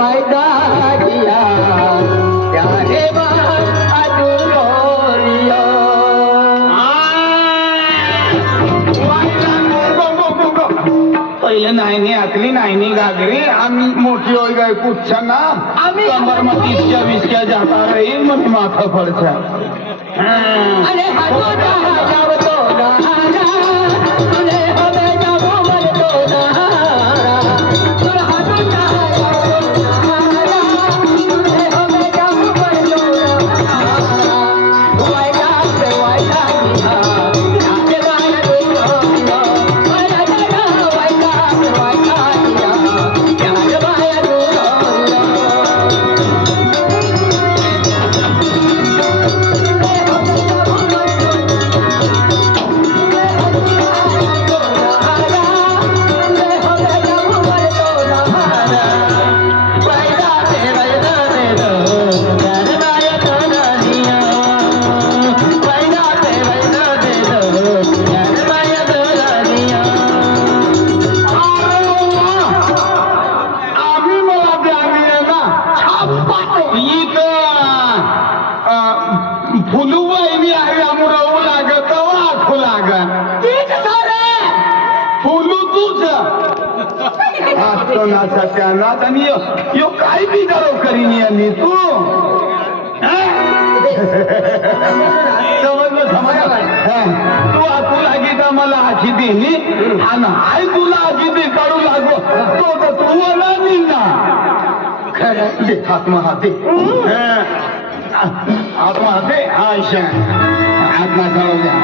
वायदा दिया त्याने पहिले नाही आतली नाही गागरी आम्ही मोठी होई गए कुठच्या ना कमर में 30-20 जाता रही मन माथा पड़ता अरे हाथों जाव तो नहारा अरे हमें जावो मर तो नहारा तो हाथों जाव तो नहारा अरे हमें जावो मर तो नहारा वायदा पे वायदा दिया जाके वायदा दिया वायदा दिया वायदा पे वायदा दिया जाके वायदा दिया आणि यो काय बिगारो करीन यांनी तू समजलं तू तुला गीता मला आजी देली आणि आई तुला आजी दे काढू लागो तो तर तू मला देईल ना खरं आत्महाते आत्महाते आयशा आत्मा जाऊ द्या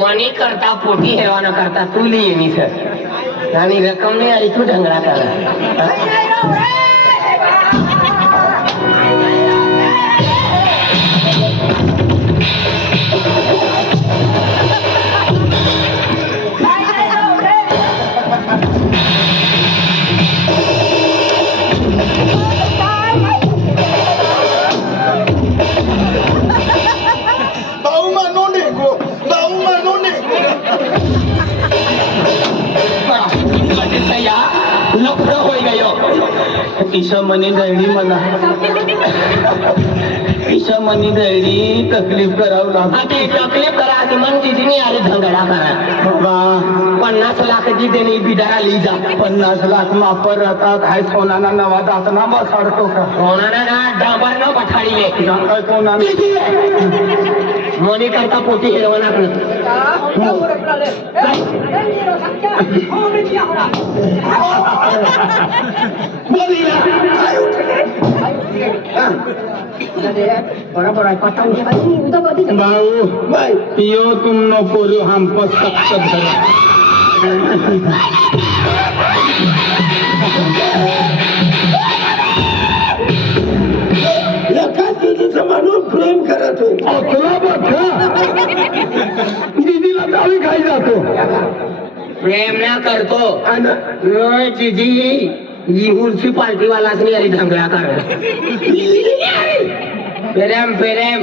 मनी करता पोटी हेवा न करता तू लिये नी सर आणि रक्कम नाही आली तू ढंगळा करा ईशा मनी दळली मला ईशा मनी दळली तकलीफ करावं लागत ती तकलीफ करा ती मन तिथे नाही आली धंगडा करा बाबा 50 लाखाची देणे बिडारा लिही जा 50 लाख मापर राहतात हाय सोनाना नवा दातना बसाडतो का होणार ना डांबर न पठाळीले काय कोणा मोनी करता पोटी हिरवणार बरोबर आहे भाऊ यो तुम नको हम सक्त धरा म्हणून प्रेम करत दीदीला गावी खाई जातो प्रेम ना करतो जीजी ही म्युन्सिपाल्टी वालाच नाही आली ढंगळा कर प्रेम प्रेम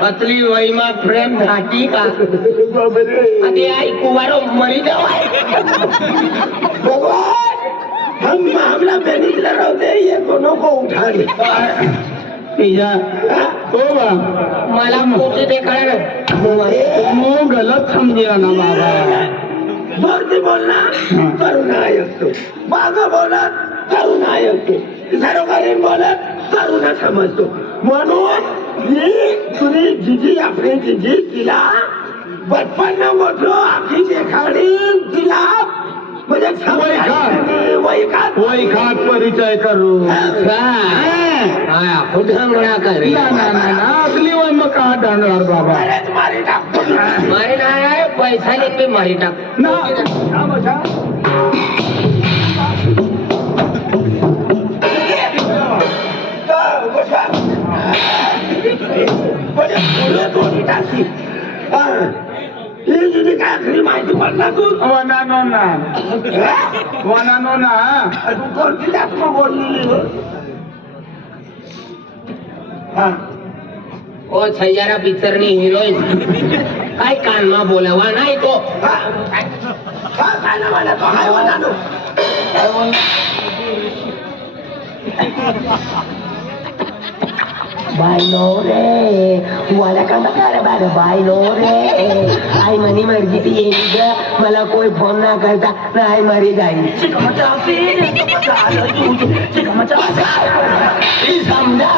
पतली वहीमा प्रेम घाटी का अरे आई कुवारो मरी जाओ भगवान हम मामला मैनेज रहते ये दोनों को उठा ले मला पोटी देखाड़ तुम गलत समझिया ना बाबा जोरती बोलना करुणा ऐकतो मागं बोलत करुणा ऐकतो सरोकारीन बोलत करुणा समजतो म्हणून मी तुझी जिजी आपली जिजी तिला बचपन न मोठो आखी देखाडी तिला म्हणजे वैखात परिचय करू ढंगळा कर आपली वय मग का ढंगणार बाबा मारी टाकतो मारी नाही पैसा लेते मारी टाक काय माहिती पडला तू वनानो ना तू कोणती जास्त बोललेली ओ सय्यारा पिक्चरनी हिरोईन काय कानमा बोलावा नाही तो बायनो रे वाला का बघा बाग बायनो रे आई मनी मर्जी ती येईल ग मला कोई फोन ना करता नाही मरी जाईल समजा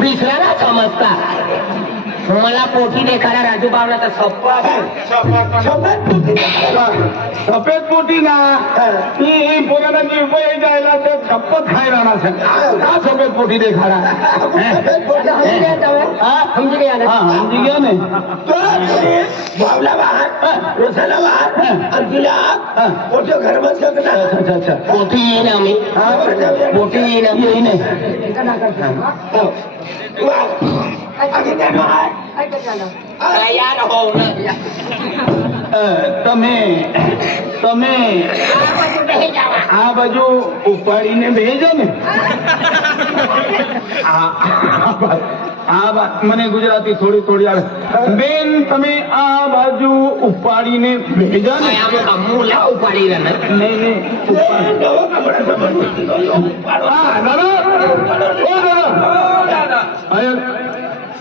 दुसरा ना समजता मला पोटी देखाडा राजू बावला तर सफेद पोटी ना ती पोराला निर्भय जायला ते छप्पत खाय राहणार का सफेद पोटी देखाडा समझ गया नहीं बावला बाहर रोसाला बाहर अंजुला पोटो घर में सकना अच्छा पोटी येईन आम्ही पोटी येईन आम्ही तैयार हो તમે આ બાજુ ઉપાડીને ભેજો ને મને ગુજરાતી થોડી આવે બેન તમે આ બાજુ ઉપાડીને ભેજો ને મૂલા ઉપાડી રહ્યા નહીં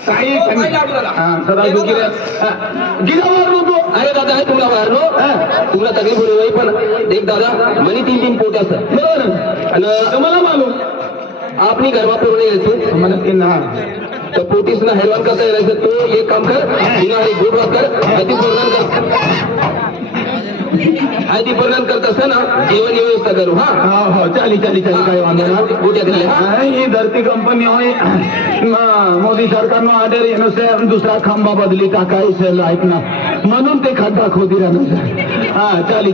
काही सदा गिरा मारलो तो अरे दादा तुला मारलो तुला तकलीफ होईल पण देख दादा मनी 3 पोट असत बरोबर आणि तुम्हाला मालूम आपली घरमा पूर्ण यायचं मला ते ना तर पोटीस ना हैरान करता यायचं तो एक काम कर बिना गोड कर अति पूर्ण कर आधी वर्णन करत असताना जेवण व्यवस्था करू हो चाली काय वांधो ना गोट्या दिल्या ही धरती कंपनी होय मोदी सरकारनं ऑर्डर येणं दुसरा खांबा बदली टाकायचं लाईट ना म्हणून ते खड्डा खोदी राहणार हा चाली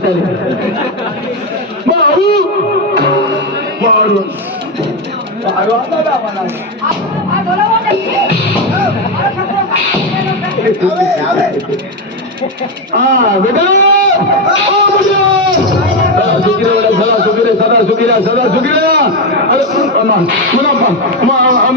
बेटा सदा सुखी रे सदा सुखी रे अरे